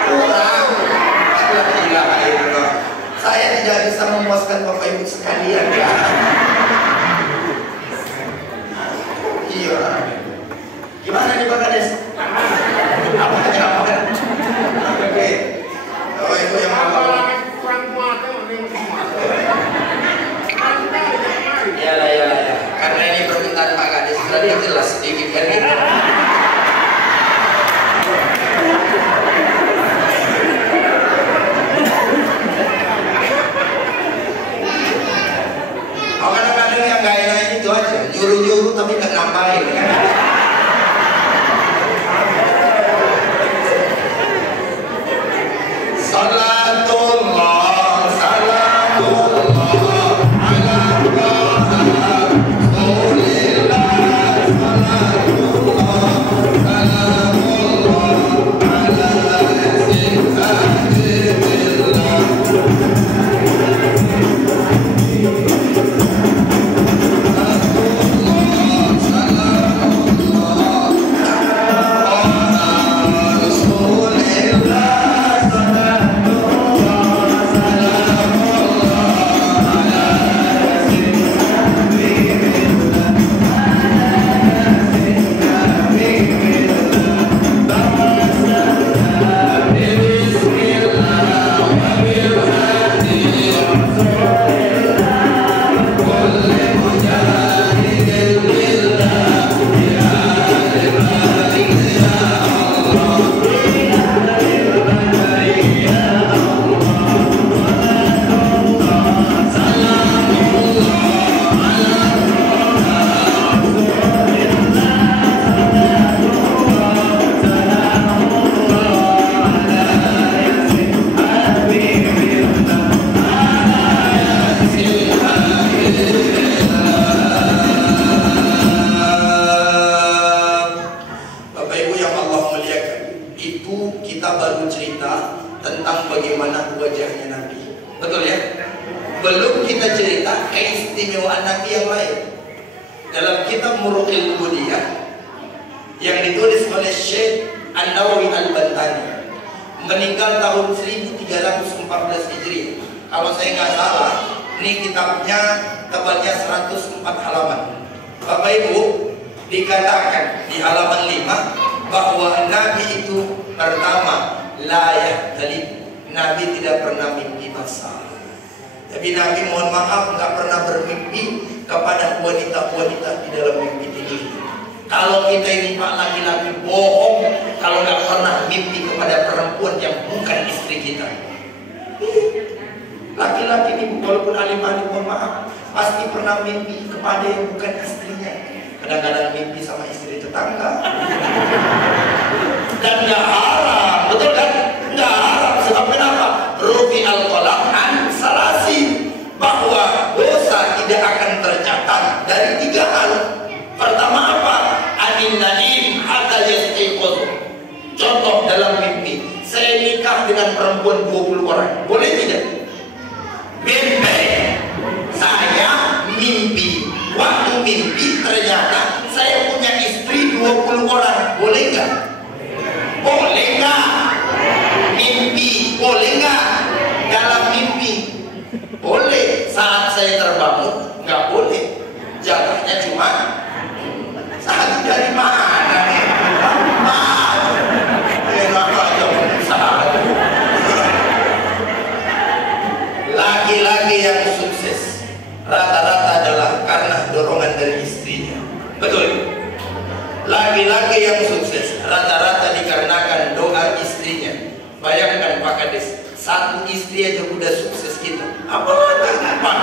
Kurang. Saya tidak bisa memuaskan Bapak Ibu sekalian ya. Iya. Gimana nih Pak Kades? Apanya apa? Oke. Bapak Ibu yang mau. Ya. Karena ini permintaan Pak Kades, berarti jelas sedikit kan gitu. Kadang-kadang yang gak enak itu aja, nyuruh-nyuruh tapi gak ngapain kan? Salatullah, salamullah ala Rasulillah. Salatullah, salamullah ala Rasulillah. Belum kita cerita keistimewaan Nabi yang lain. Dalam kitab Muruqil Ubudiyah yang ditulis oleh Syekh An-Nawawi Al-Bantani, meninggal tahun 1314 Hijriah. Kalau saya nggak salah, ini kitabnya tebalnya 104 halaman. Bapak Ibu, dikatakan di halaman 5 bahwa Nabi itu pertama layak talib. Nabi tidak pernah mimpi basah. Tapi Nabi mohon maaf nggak pernah bermimpi kepada wanita-wanita di dalam mimpi ini. Kalau kita ini Pak laki-laki bohong kalau nggak pernah mimpi kepada perempuan yang bukan istri kita. Laki laki-laki ini walaupun alim-alim, mohon maaf, pasti pernah mimpi kepada yang bukan istrinya. Kadang-kadang mimpi sama istri tetangga. Dan nggak haram, betul kan? Nggak haram. Sebab kenapa? Rufi al-qalam an salasi, bahwa dosa tidak akan tercatat dari 3 hal. Pertama apa? Anin naim hatta yastiqoz. Contoh dalam mimpi, saya nikah dengan perempuan 20 orang, boleh tidak? Mimpi. Saya mimpi, waktu mimpi ternyata saya punya istri 20 orang, boleh nggak? Boleh nggak? Mimpi, boleh nggak? Dalam mimpi boleh, saat saya terbangun nggak boleh. Jatahnya cuma satu. Dari mana nih? Enak aja satu. Laki-laki yang sukses rata-rata adalah karena dorongan dari istrinya. Betul. Laki-laki yang sukses rata-rata dikarenakan doa istrinya. Bayangkan Pak Kades, satu istri aja udah sukses kita, apalagi Pak?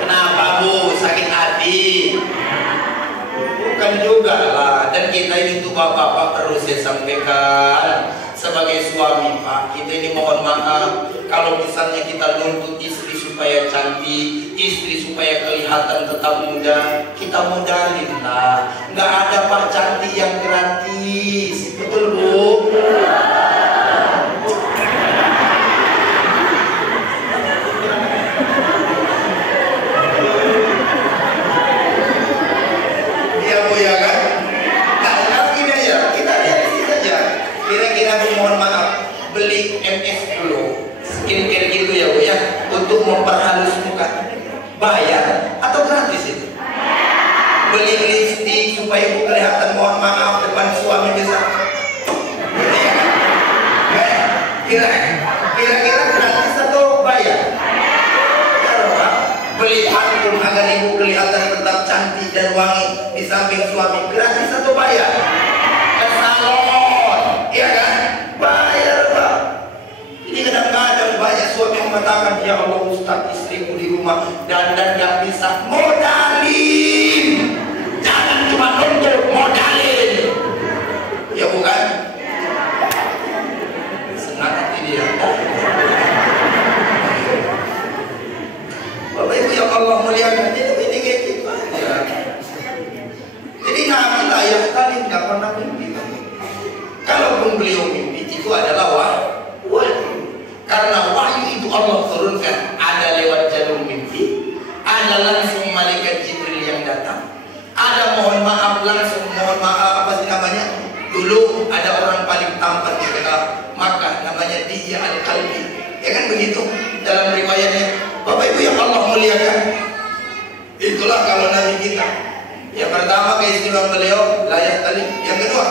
Kenapa Bu? Sakit hati? Bukan juga lah. Dan kita ini tuh bapak-bapak perlu saya sampaikan sebagai suami Pak, kita ini mohon maaf kalau misalnya kita nuntut istri supaya cantik, istri supaya kelihatan tetap muda, kita modalin lah. Nggak ada Pak cantik yang gratis, betul Bu? Iya Bu ya kan? Nah gini ya, kita lihat sini saja. Kira-kira Bu mohon maaf, beli MS dulu, skincare gitu ya Bu ya, untuk memperhalus muka, bayar atau gratis itu? Beli lipstick supaya Bu kelihatan, mohon maaf, depan suami bisa. Kira-kira gratis atau bayar? Beli parfum agar Ibu kelihatan tetap cantik dan wangi di samping suami, gratis atau bayar? Ke salon, iya kan? Bayar Pak. Ini kadang-kadang banyak suami yang mengatakan, ya Allah Ustaz, istriku di rumah dandan gak bisa, modalin. Jangan cuma nuntut, modalin. Ya bukan? Senang hati dia. Bapak Ibu yang Allah muliakan, ini kayak gitu aja. Jadi Nabi layak kali nggak pernah mimpi. Kalaupun beliau mimpi, itu adalah wahyu. Karena wahyu itu Allah turunkan, ada lewat jalur mimpi, ada langsung malaikat Jibril yang datang, ada mohon maaf langsung, mohon maaf apa sih namanya? Dulu ada orang paling tampan di kota Makkah, namanya Dihya al-Kalbi, ya kan begitu dalam riwayatnya. Bapak Ibu yang Allah muliakan, itulah kalau Nabi kita. Yang pertama keistimewaan beliau layak tali. Yang kedua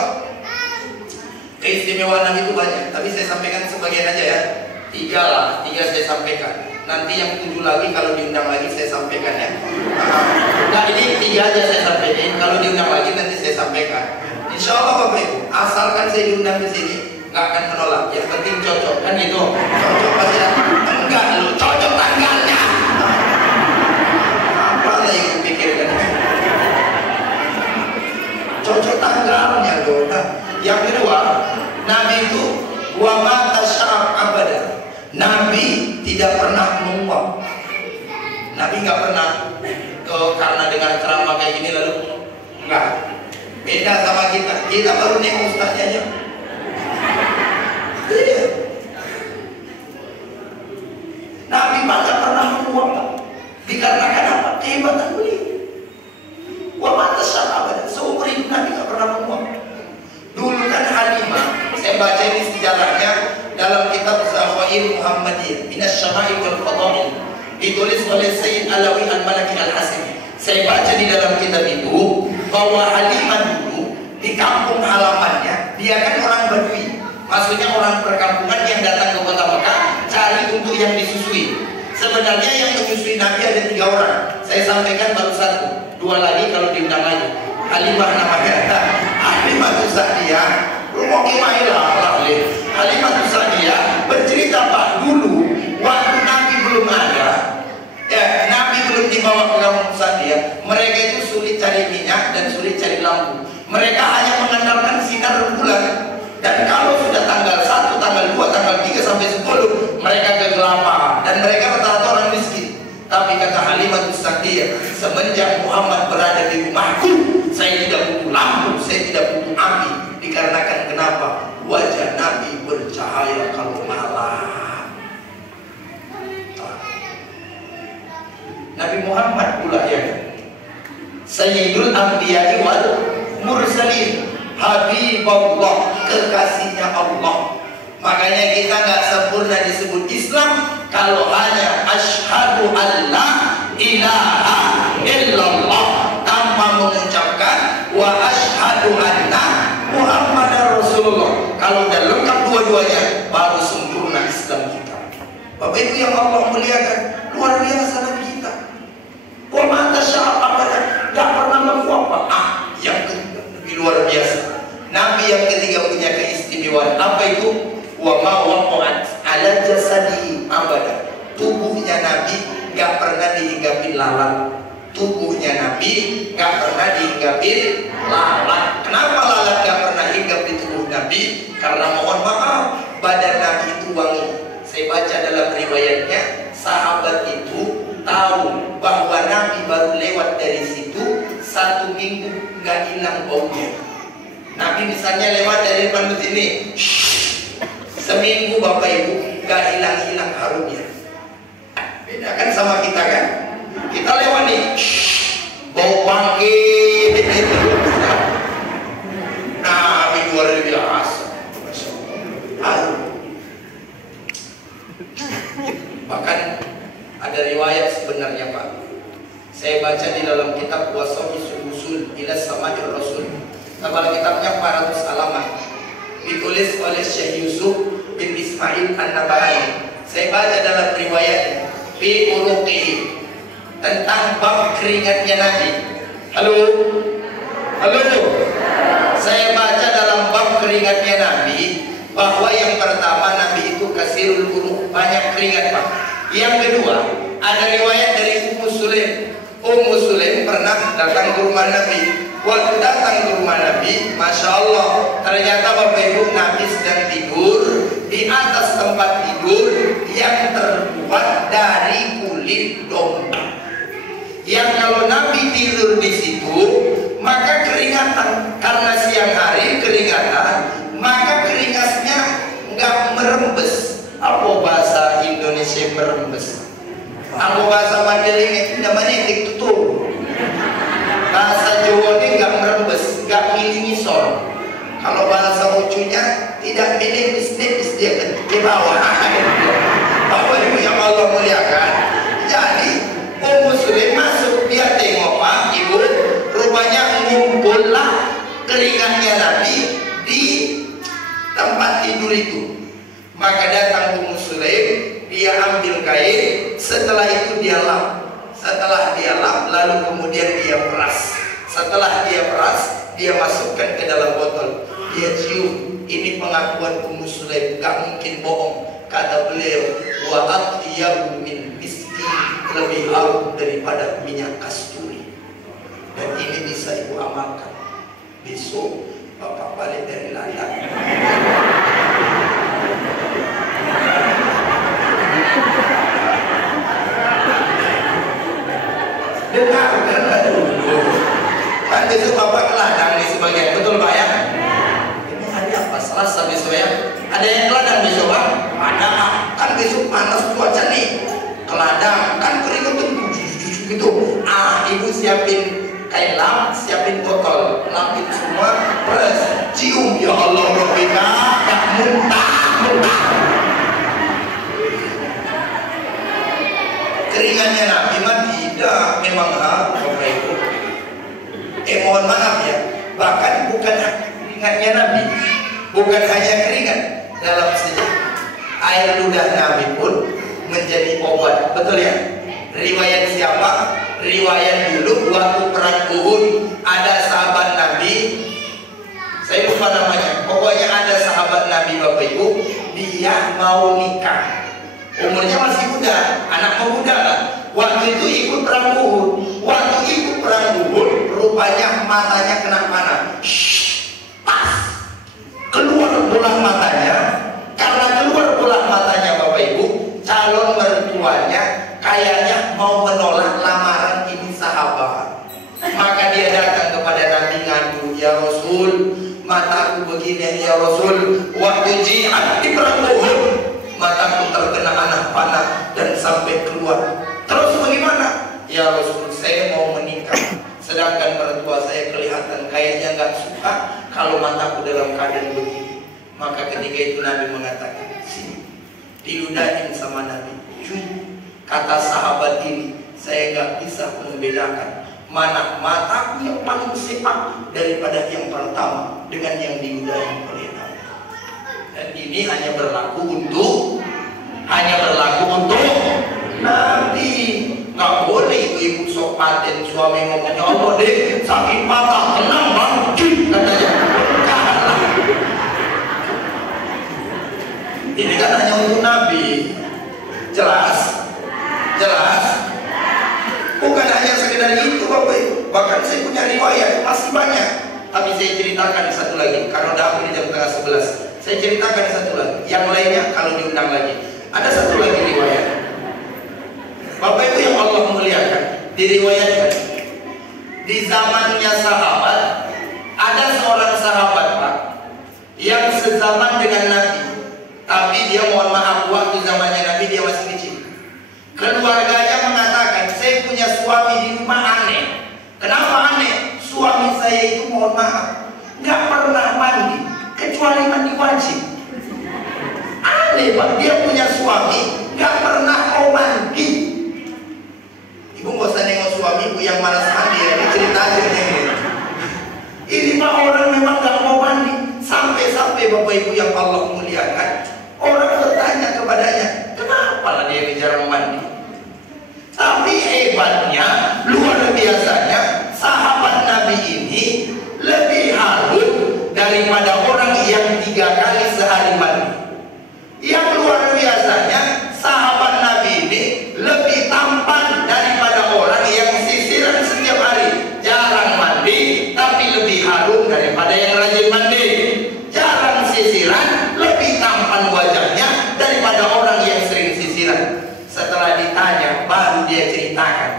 keistimewaan Nabi itu banyak, tapi saya sampaikan sebagian aja ya. 3 saya sampaikan. Nanti yang 7 lagi kalau diundang lagi saya sampaikan ya. Nah ini 3 aja saya sampaikan. Kalau diundang lagi nanti saya sampaikan. Insya Allah Bapak Ibu, asalkan saya diundang di sini nggak akan menolak. Yang penting cocok kan gitu. Cocok pasti enggak lu cocok tanggalnya. Apa lagi yang pikirkan? Cocok tanggalnya loh. Nah, yang kedua, Nabi itu wa ma tasya'ab abada. Nabi tidak pernah menguap. Nabi nggak pernah karena dengar ceramah kayak gini lalu enggak. Beda sama kita. Kita baru nengok ustaznya aja. Iya. Nabi tidak pernah menguap. Dikarenakan apa? Kehebatan beliau. Wa ma tasya'ab. Seumur hidup Nabi nggak pernah menguap. Dulu kan Halimah, saya baca ini sejarahnya dalam kitab Zawaid Muhammadiyah Minas Syama'il wal Fadail, ditulis oleh Sayyid Alawi Al-Malaki Al-Hasimi. Saya baca di dalam kitab itu bahwa Halimah dulu di kampung halamannya, dia kan orang Badui, maksudnya orang perkampungan yang datang ke kota Mekah cari untuk yang disusui. Sebenarnya yang menyusui Nabi ada 3 orang. Saya sampaikan baru 1, 2 lagi kalau diundang lagi. Halimah namanya. Halimah itu Sa'diyah. Lu mau oke Mailah Halimatus Sa'diyah bercerita Pak, dulu waktu Nabi belum ada, ya Nabi belum dibawa ke kampung Sa'diyah, mereka itu sulit cari minyak dan sulit cari lampu. Mereka hanya mengandalkan sinar bulan. Dan kalau sudah tanggal 1, tanggal 2, tanggal 3 sampai 10 mereka kegelapan dan mereka rata-rata orang miskin. Tapi kata Halimatus Sa'diyah, semenjak Muhammad berada di rumahku, saya tidak butuh lampu, saya tidak butuh api. Dikarenakan kenapa? Wajah Nabi bercahaya kalau malam. Nabi Muhammad pula ya, Sayyidul Anbiya'i wal Mursalin, Habibullah, kekasihnya Allah. Makanya kita nggak sempurna disebut Islam kalau hanya asyhadu alla ilaha illallah tanpa mengucapkan wa asyhadu anna Muhammadar Rasulullah. Kalau udah lengkap dua-duanya baru sempurna Islam kita. Bapak Ibu yang Allah muliakan, luar biasa Nabi kita. Wa ma tasya abadan, nggak pernah mengaku apa. Yang ketiga lebih luar biasa. Nabi yang ketiga punya keistimewaan apa itu? Wa ma waqa'at ala jasadi abada. Tubuhnya Nabi gak pernah dihinggapin lalat. Tubuhnya Nabi gak pernah dihinggapin lalat. Kenapa lalat gak pernah hinggap di tubuh Nabi? Karena mohon maaf, badan Nabi itu wangi. Saya baca dalam riwayatnya, sahabat itu tahu bahwa Nabi baru lewat dari situ 1 minggu gak hilang baunya. Nabi misalnya lewat dari depan masjid ini, seminggu Bapak Ibu gak hilang-hilang harumnya. Beda kan sama kita kan? Kita lewat nih, bau bangkit. Nabi luar biasa. Bahkan ada riwayat sebenarnya Pak. Saya baca di dalam kitab Wasaisul Usul ila Sama'ir Rasul. Tebal kitabnya 400 halaman. Ditulis oleh Syekh Yusuf bin Ismail An-Nabahani. Saya baca dalam riwayatnya fi uruqihi tentang bab keringatnya Nabi. Halo? Saya baca dalam bab keringatnya Nabi bahwa yang pertama Nabi itu kasirul uruq, banyak keringat Pak. Yang kedua, ada riwayat dari Ummu Sulaim. Ummu Sulaim pernah datang ke rumah Nabi. Waktu datang ke rumah Nabi, Masya Allah, ternyata Bapak Ibu Nabi sedang tidur di atas tempat tidur yang terbuat dari kulit domba. Yang kalau Nabi tidur di situ, maka keringatan. Karena siang hari keringatan, maka keringatnya nggak merembes. Apa bahasa Indonesia merembes? Apa bahasa Mandailing namanya ditutup. Bahasa Jawa ini nggak merembes, nggak milingisor. Kalau bahasa lucunya tidak milingisnis, dia ke bawah. Bapak Ibu yang Allah muliakan. Jadi Ummu Sulaim masuk, dia tengok Pak Ibu, rupanya ngumpullah keringatnya Nabi di tempat tidur itu. Maka datang Ummu Sulaim, dia ambil kain, setelah itu dia lap. Setelah dia lap, lalu kemudian dia peras. Setelah dia peras, dia masukkan ke dalam botol. Dia cium. Ini pengakuan Ummu Sulaim, gak mungkin bohong. Kata beliau, wa atyabu min miski, lebih harum daripada minyak kasturi. Dan ini bisa ibu amalkan. Besok Bapak balik dari ladang. Dengarkan dulu. Kan besok Bapak ke ladang nih sebagian, betul Pak ya? Ini hari apa? Selasa besok ya? Ada yang ke ladang besok Pak? Ada. Kan besok panas cuaca nih. Ke ladang, kan keringat tuh gitu. Ibu siapin kain lamp, siapin botol, lamp itu semua, press, cium. Ya Allah, Rabbika, gak muntah. Keringatnya Nabi mah tidak, memang harum Bapak Ibu. Mohon maaf ya, bahkan bukan keringatnya Nabi, bukan hanya keringat, dalam sejarah air ludah Nabi pun menjadi obat, betul ya? Riwayat siapa? Riwayat dulu waktu perang Uhud, ada sahabat Nabi, saya lupa namanya, pokoknya ada dia mau nikah. Umurnya masih muda, anak muda kan. Waktu itu ikut perang Uhud. Waktu ikut perang Uhud, rupanya matanya kena panah. Pas keluar bola matanya. Karena keluar bola matanya Bapak Ibu, calon mertuanya kayaknya mau menolak lamaran ini sahabat. Maka dia datang kepada Nabi ngadu, ya Rasul, mataku begini ya Rasul, waktu jihad di perang Uhud mataku terkena anak panah dan sampai keluar. Terus bagaimana? Ya Rasul, saya mau menikah, sedangkan mertua saya kelihatan kayaknya nggak suka kalau mataku dalam keadaan begini. Maka ketika itu Nabi mengatakan, sini, diludahin sama Nabi. Kata sahabat ini, saya nggak bisa membedakan mana mataku yang paling sepak daripada yang pertama dengan yang diludahi oleh Nabi. Dan ini hanya berlaku untuk Nabi. Nggak boleh ibu sok paten suami ngomongnya, Allah deh sakit patah tenang bang, katanya kalah. Ini kan hanya untuk Nabi. Jelas? Bukan hanya sekedar itu Bapak Ibu. Bahkan saya punya riwayat masih banyak. Tapi saya ceritakan satu lagi karena udah hampir jam 10:30. Saya ceritakan satu lagi. Yang lainnya kalau diundang lagi. Ada satu lagi riwayat. Bapak Ibu yang Allah muliakan, diriwayatkan di zamannya sahabat ada seorang sahabat Pak yang sezaman dengan Nabi. Tapi dia mohon maaf, waktu zamannya Nabi dia masih kecil. Keluarganya mengatakan, saya punya suami di rumah aneh. Kenapa aneh? Suami saya itu mohon maaf, nggak pernah mandi kecuali mandi wajib. Aneh Pak, dia punya suami nggak pernah mau mandi. Ibu nggak usah nengok suami ibu yang malas mandi ya, ini cerita aja nih. Ini Pak orang memang nggak mau mandi. Sampai-sampai Bapak Ibu yang Allah muliakan, orang bertanya kepadanya, kenapa lah dia ini jarang mandi? Tapi hebatnya, luar biasanya, sahabat Nabi ini lebih halus daripada orang yang 3 kali sehari mandi. Yang luar biasanya, sahabat Nabi ini lebih tampan daripada orang yang sisiran setiap hari. Jarang mandi, tapi lebih harum daripada yang rajin mandi. Jarang sisiran, lebih tampan wajahnya daripada orang yang sering sisiran. Setelah ditanya, baru dia ceritakan.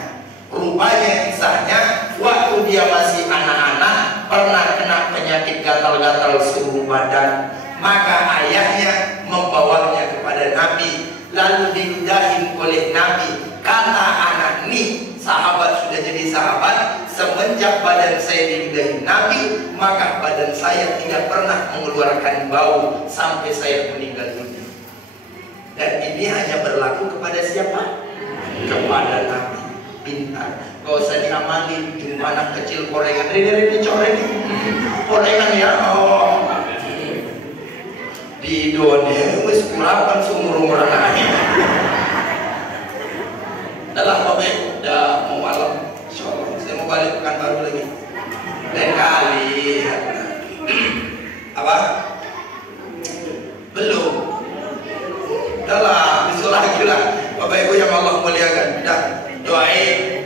Rupanya kisahnya, waktu dia masih anak-anak, pernah kena penyakit gatal-gatal seluruh badan. Maka ayahnya membawanya kepada Nabi, lalu diludahin oleh Nabi. Kata anak nih, sahabat sudah jadi sahabat, semenjak badan saya diludahi Nabi, maka badan saya tidak pernah mengeluarkan bau sampai saya meninggal dunia. Dan ini hanya berlaku kepada siapa? Kepada Nabi. Pintar. Gak usah diamalin. Jumpa anak kecil korengan. Ini coreng. Korengan ya. Oh. Di Indonesia wis kulapan seumur-umur anaknya. Dalam Bapak udah mau malam. Insyaallah saya mau balik Pekanbaru lagi. Lain kali. Apa? Belum. Udahlah, besok lagi lah. Bapak Ibu yang Allah muliakan. Dah, doain